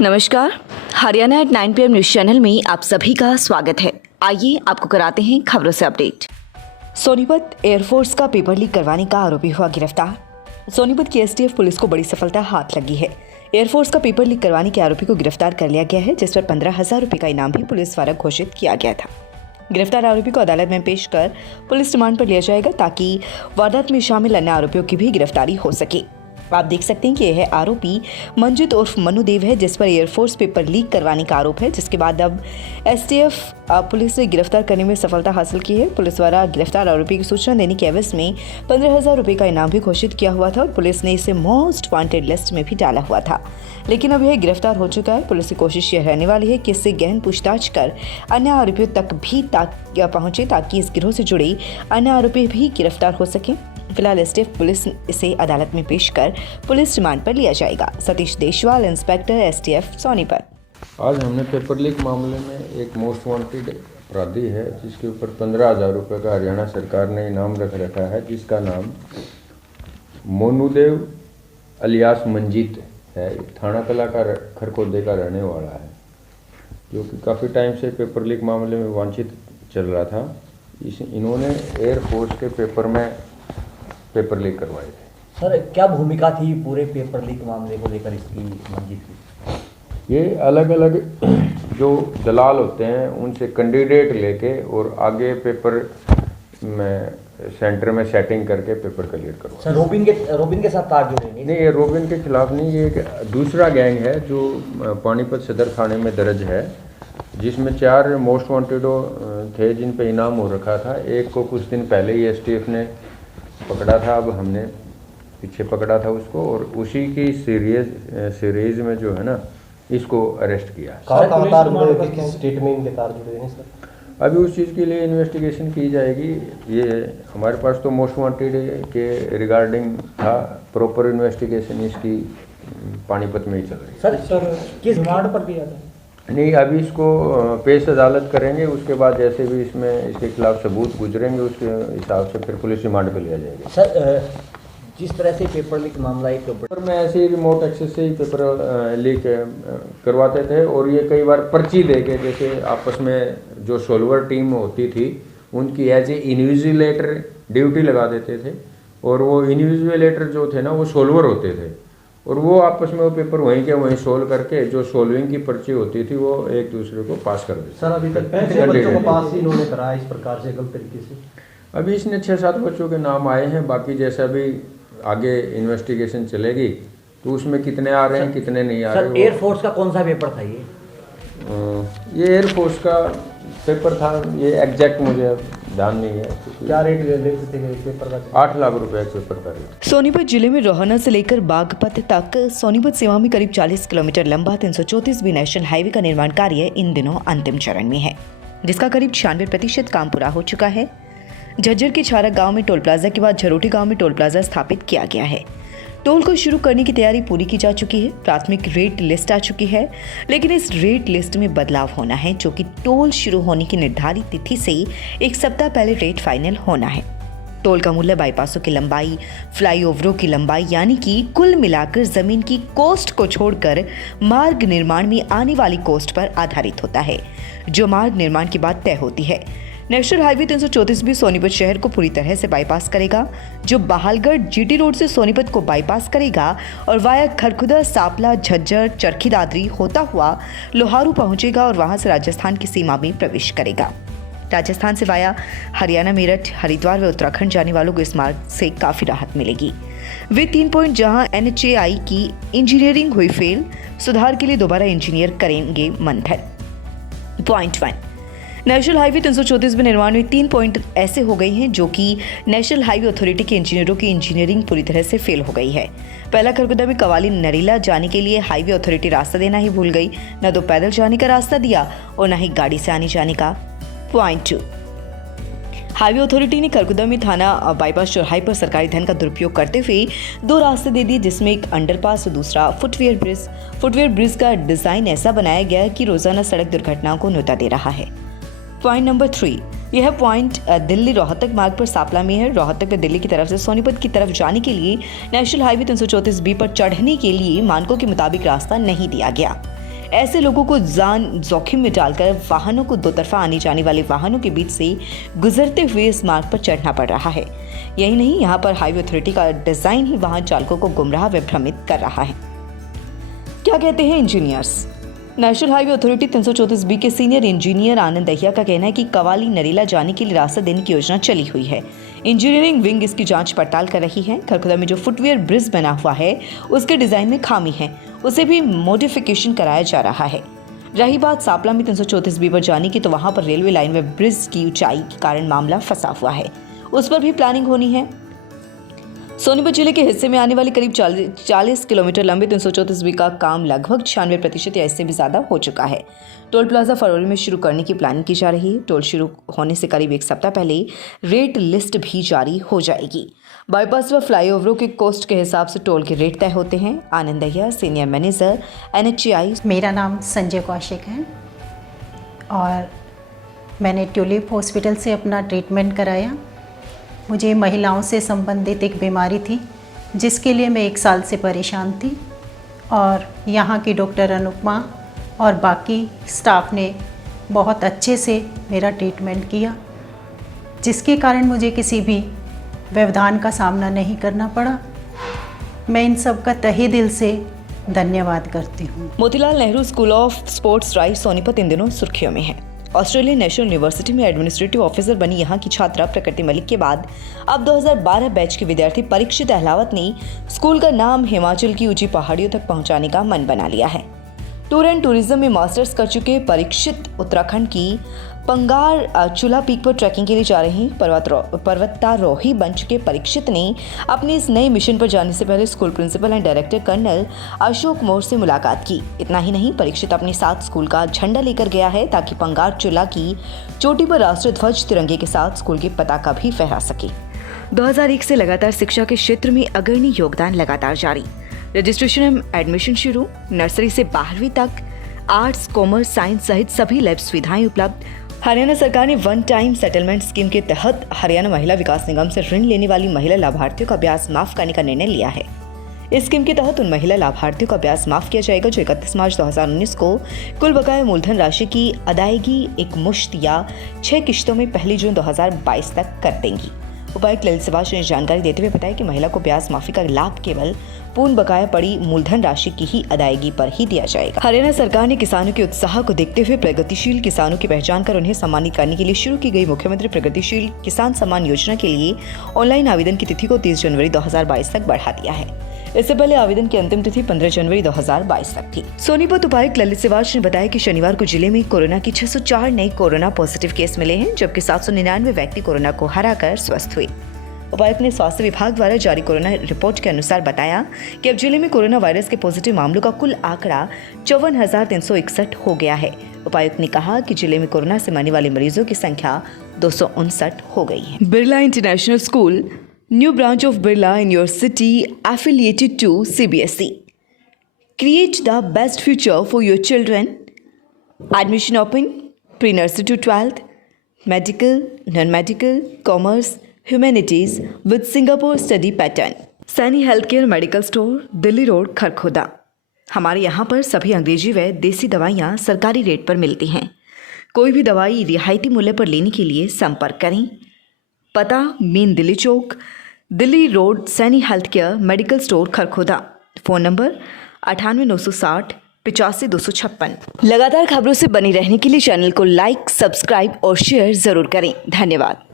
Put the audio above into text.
नमस्कार, Haryana at 9 PM news channel में आप सभी का स्वागत है। आइए आपको कराते हैं खबरों से अपडेट। सोनीपत एयरफोर्स का पेपर लीक करवाने का आरोपी हुआ गिरफ्तार। सोनीपत की एसटीएफ पुलिस को बड़ी सफलता हाथ लगी है। एयरफोर्स का पेपर लीक करवाने के आरोपी को गिरफ्तार कर लिया गया है, जिस पर 15,000 रुपये का इनाम भी पुलिस द्वारा घोषित किया गया था। गिरफ्तार आरोपी को अदालत में पेश कर पुलिस रिमांड पर लिया जाएगा, ताकि वारदात में शामिल अन्य आरोपियों की भी गिरफ्तारी हो सके। आप देख सकते हैं कि यह आरोपी मंजित उर्फ मनुदेव है, जिस पर एयरफोर्स पेपर लीक करवाने का आरोप है, जिसके बाद अब एसटीएफ पुलिस ने गिरफ्तार करने में सफलता हासिल की है। पुलिस द्वारा गिरफ्तार आरोपी की सूचना देने के एवज में 15,000 रुपये का इनाम भी घोषित किया हुआ था और पुलिस ने इसे मोस्ट वांटेड लिस्ट में भी डाला हुआ था, लेकिन अब यह गिरफ्तार हो चुका है। पुलिस की कोशिश यह रहने वाली है कि इससे गहन पूछताछ कर अन्य आरोपियों तक भी पहुंचे, ताकि इस गिरोह से जुड़े अन्य आरोपी भी गिरफ्तार हो सके। फिलहाल एसटीएफ पुलिस इसे अदालत में पेश कर पुलिस रिमांड पर लिया जाएगा। Satish Deshwal, inspector STF Sonipat. आज हमने पेपर लीक मामले में एक मोस्ट वांटेड अपराधी है, जिसके ऊपर 15,000 रुपये का हरियाणा सरकार ने इनाम रख रखा है, जिसका नाम मोनूदेव अलियास मंजीत है। थाना कला का खरखोदे का रहने वाला है, जो कि काफ़ी टाइम से पेपर लीक मामले में वांछित चल रहा था। इन्होंने एयरफोर्स के पेपर में पेपर लीक करवाए थे। सर, क्या भूमिका थी पूरे पेपर लीक मामले को लेकर इसकी मंजीत की? ये अलग अलग जो दलाल होते हैं उनसे कैंडिडेट लेके और आगे पेपर में सेंटर में सेटिंग करके पेपर क्लियर करवाए। सर, रोबिन के साथ तार जुड़ेंगे? नहीं, ये रोबिन के खिलाफ नहीं, ये एक दूसरा गैंग है जो पानीपत सदर थाने में दर्ज है, जिसमें 4 मोस्ट वांटेड थे जिन पे इनाम हो रखा था। एक को कुछ दिन पहले ही एसटीएफ ने पकड़ा था, अब हमने पीछे पकड़ा था उसको, और उसी की सीरीज में जो है ना, इसको अरेस्ट किया। स्टेटमेंट के तार जुड़े हैं सर? अभी उस चीज़ के लिए इन्वेस्टिगेशन की जाएगी। ये हमारे पास तो मोस्ट वांटेड के रिगार्डिंग था, प्रॉपर इन्वेस्टिगेशन इसकी पानीपत में ही चल रही है। सर किस रिमांड पर दिया था? नहीं, अभी इसको पेश अदालत करेंगे, उसके बाद जैसे भी इसमें इसके खिलाफ सबूत गुजरेंगे उसके हिसाब से फिर पुलिस रिमांड पे लिया जाएगा। सर, जिस तरह से पेपर लीक मामला एक पेपर में ऐसे ही रिमोट एक्सेस से ही पेपर लीक करवाते थे, और ये कई बार पर्ची दे के, जैसे आपस में जो सोल्वर टीम होती थी उनकी एज ए इन्विजिलेटर ड्यूटी लगा देते थे, और वो इन्विजिलेटर जो थे ना वो सोल्वर होते थे, और वो आपस में वो पेपर वहीं के वहीं सोल्व करके जो सोल्विंग की पर्ची होती थी वो एक दूसरे को पास कर देते। सर, अभी तक पैसे बच्चों को पास ही इन्होंने कराया इस प्रकार से गलत तरीके से? अभी इसने 6-7 बच्चों के नाम आए हैं, बाकी जैसा भी आगे इन्वेस्टिगेशन चलेगी तो उसमें कितने आ रहे हैं कितने नहीं आ रहे। सर, एयरफोर्स का कौन सा पेपर था ये एयरफोर्स का पेपर था, ये एग्जैक्ट मुझे ध्यान नहीं है। क्या रेट लेते थे पेपर का? 8 लाख रुपए पेपर का रेट। सोनीपत जिले में रोहना से लेकर बागपत तक सोनीपत सीमा में करीब 40 किलोमीटर लंबा 334B नेशनल हाईवे का निर्माण कार्य इन दिनों अंतिम चरण में है, जिसका करीब 96% काम पूरा हो चुका है। झज्जर के छारक गांव में टोल प्लाजा के बाद झरोटी गांव में टोल प्लाजा स्थापित किया गया है। टोल को शुरू करने की तैयारी पूरी की जा चुकी है। प्राथमिक रेट लिस्ट आ चुकी है, लेकिन इस रेट लिस्ट में बदलाव होना है, जो कि टोल शुरू होने की निर्धारित तिथि से 1 सप्ताह पहले रेट फाइनल होना है। टोल का मूल्य बाईपासों की लंबाई, फ्लाईओवरों की लंबाई, यानी कि कुल मिलाकर जमीन की कोस्ट को छोड़कर मार्ग निर्माण में आने वाली कोस्ट पर आधारित होता है, जो मार्ग निर्माण के बाद तय होती है। नेशनल हाईवे 334 भी सोनीपत शहर को पूरी तरह से बाईपास करेगा, जो बहालगढ़ जीटी रोड से सोनीपत को बाईपास करेगा और वाया खरखुदा, सापला, झज्जर, चरखी दादरी होता हुआ लोहारू पहुंचेगा और वहां से राजस्थान की सीमा में प्रवेश करेगा। राजस्थान से वाया हरियाणा, मेरठ, हरिद्वार व उत्तराखंड जाने वालों को इस मार्ग से काफी राहत मिलेगी। वे 3 पॉइंट जहां NHAI की इंजीनियरिंग हुई फेल, सुधार के लिए दोबारा इंजीनियर करेंगे मंथन। पॉइंट 1, नेशनल हाईवे 334 में निर्माण में 3 पॉइंट ऐसे हो गए हैं जो कि नेशनल हाईवे अथॉरिटी के इंजीनियरों की इंजीनियरिंग पूरी तरह से फेल हो गई है। पहला, खरगोदा में कवाली नरेला जाने के लिए हाईवे अथॉरिटी रास्ता देना ही भूल गई, न तो पैदल जाने का रास्ता दिया और न ही गाड़ी से आने जाने का। पॉइंट 2, हाईवे अथॉरिटी ने खरगोदा में थाना बाईपास चौराहे पर सरकारी धन का दुरुपयोग करते हुए 2 रास्ते दे दिए, जिसमें एक अंडरपास और दूसरा फुटवेयर ब्रिज। फुटवेयर ब्रिज का डिजाइन ऐसा बनाया गया कि रोजाना सड़क दुर्घटनाओं को न्योता दे रहा है। पॉइंट नंबर 3, यह पॉइंट दिल्ली रोहतक मार्ग पर सापला में है। रोहतक में दिल्ली की तरफ से सोनीपत की तरफ जाने के लिए नेशनल हाईवे 334B पर चढ़ने के लिए मानकों के मुताबिक रास्ता नहीं दिया गया। ऐसे लोगों को जान जोखिम में डालकर वाहनों को दो तरफा आने जाने वाले वाहनों के बीच से गुजरते हुए इस मार्ग पर चढ़ना पड़ रहा है। यही नहीं, यहाँ पर हाईवे अथॉरिटी का डिजाइन ही वाहन चालकों को गुमराह व भ्रमित कर रहा है। क्या कहते हैं engineers? National highway authority 334B के सीनियर इंजीनियर आनंद दहिया का कहना है कि कवाली नरेला जाने के लिए रास्ता देने की योजना चली हुई है। इंजीनियरिंग विंग इसकी जांच पड़ताल कर रही है। खरखुदा में जो फुटवेयर ब्रिज बना हुआ है उसके डिजाइन में खामी है, उसे भी मॉडिफिकेशन कराया जा रहा है। रही बात सापला में 334B पर जाने की, तो वहां पर रेलवे लाइन व ब्रिज की ऊंचाई के कारण मामला फंसा हुआ है, उस पर भी प्लानिंग होनी है। सोनीपत जिले के हिस्से में आने वाले करीब 40 किलोमीटर लंबे 334B का काम लगभग 96% या इससे भी ज्यादा हो चुका है। टोल प्लाजा फरवरी में शुरू करने की प्लानिंग की जा रही है। टोल शुरू होने से करीब 1 सप्ताह पहले रेट लिस्ट भी जारी हो जाएगी। बाईपास व फ्लाईओवरों के कॉस्ट के हिसाब से टोल के रेट तय होते हैं। आनंद दहिया, सीनियर मैनेजर NHAI। मेरा नाम संजय कौशिक है और मैंने ट्यूलिप हॉस्पिटल से अपना ट्रीटमेंट कराया। मुझे महिलाओं से संबंधित एक बीमारी थी जिसके लिए मैं 1 साल से परेशान थी और यहाँ की डॉक्टर अनुपमा और बाकी स्टाफ ने बहुत अच्छे से मेरा ट्रीटमेंट किया, जिसके कारण मुझे किसी भी व्यवधान का सामना नहीं करना पड़ा। मैं इन सब का तहे दिल से धन्यवाद करती हूँ। Motilal Nehru school of sports Rai Sonipat इन दिनों सुर्खियों में है। ऑस्ट्रेलियन नेशनल यूनिवर्सिटी में एडमिनिस्ट्रेटिव ऑफिसर बनी यहाँ की छात्रा प्रकृति मलिक के बाद अब 2012 बैच के विद्यार्थी परीक्षित अहलावत ने स्कूल का नाम हिमाचल की ऊंची पहाड़ियों तक पहुंचाने का मन बना लिया है। टूर एंड टूरिज्म में मास्टर्स कर चुके परीक्षित उत्तराखंड की पंगार चूला पीक पर ट्रैकिंग के लिए जा रहे हैं। पर्वतारोही बन चुके परीक्षित ने अपने इस नए मिशन पर जाने से पहले school principal and director colonel Ashok Mor से मुलाकात की। इतना ही नहीं, परीक्षित अपने साथ स्कूल का झंडा लेकर गया है ताकि पंगार चूला की चोटी पर राष्ट्रीय ध्वज तिरंगे के साथ स्कूल की पताका भी फहरा सके। 2001 से लगातार शिक्षा के क्षेत्र में अग्रणी योगदान लगातार जारी। रजिस्ट्रेशन एवं एडमिशन शुरू। नर्सरी से 12वीं तक आर्ट्स, कॉमर्स, साइंस सहित सभी लैब सुविधाएं उपलब्ध। हरियाणा सरकार ने वन टाइम सेटलमेंट स्कीम के तहत हरियाणा महिला विकास निगम से ऋण लेने वाली महिला लाभार्थियों का ब्याज माफ करने का निर्णय लिया है। इस स्कीम के तहत उन महिला लाभार्थियों का ब्याज माफ किया जाएगा जो 31 मार्च 2019 को कुल बकाया मूलधन राशि की अदायगी एक मुश्त या 6 किश्तों में 1 जून 2022 तक कर देंगी। उपायुक्त ललित सिवाच ने जानकारी देते हुए बताया कि महिला को ब्याज माफी का लाभ केवल पूर्ण बकाया पड़ी मूलधन राशि की ही अदायगी पर ही दिया जाएगा। हरियाणा सरकार ने किसानों के उत्साह को देखते हुए प्रगतिशील किसानों की पहचान कर उन्हें सम्मानित करने के लिए शुरू की गई मुख्यमंत्री प्रगतिशील किसान सम्मान योजना के लिए ऑनलाइन आवेदन की तिथि को 30 जनवरी 2022 तक बढ़ा दिया है। इससे पहले आवेदन की अंतिम तिथि 15 जनवरी 2022 तक थी। सोनीपत उपायुक्त ललित सिवाच ने बताया कि शनिवार को जिले में कोरोना की 604 नए कोरोना पॉजिटिव केस मिले हैं, जबकि 799 व्यक्ति कोरोना को हराकर स्वस्थ हुए। उपायुक्त ने स्वास्थ्य विभाग द्वारा जारी कोरोना रिपोर्ट के अनुसार बताया कि अब जिले में कोरोना वायरस के पॉजिटिव मामलों का कुल आंकड़ा 54,361 हो गया है। उपायुक्त ने कहा कि जिले में कोरोना से मरने वाले मरीजों की संख्या 259 हो गई है। Birla international school, new branch of Birla in your city, affiliated to CBSE. Create the best future for your children. Admission open, pre-nursery to 12th, medical, non-medical, commerce, humanities with Singapore study pattern. Saini health care medical store, Delhi road, Kharkhoda. हमारे यहाँ पर सभी अंग्रेजी व देसी दवाइयाँ सरकारी rate पर मिलती हैं। कोई भी दवाई रियायती मूल्य पर लेने के लिए संपर्क करें। पता main Delhi Chowk, Delhi road, Saini health care medical store, Kharkhoda. Phone number 98 960 85 256। लगातार खबरों से बनी रहने के लिए चैनल को लाइक, सब्सक्राइब और शेयर जरूर करें। धन्यवाद।